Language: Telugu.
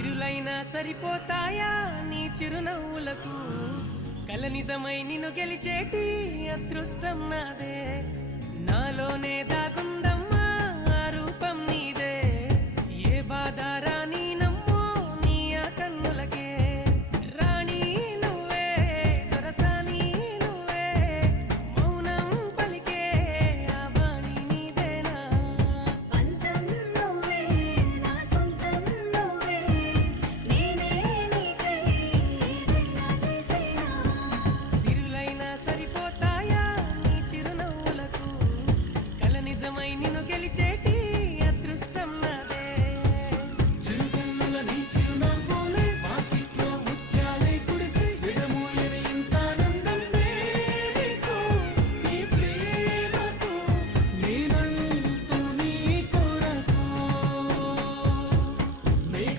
ఇరులైనా సరిపోతాయా నీ చిరునవ్వులకు కల నిజమై నిన్ను గెలిచేటి అదృష్టం నాదే నాలోనే దాగు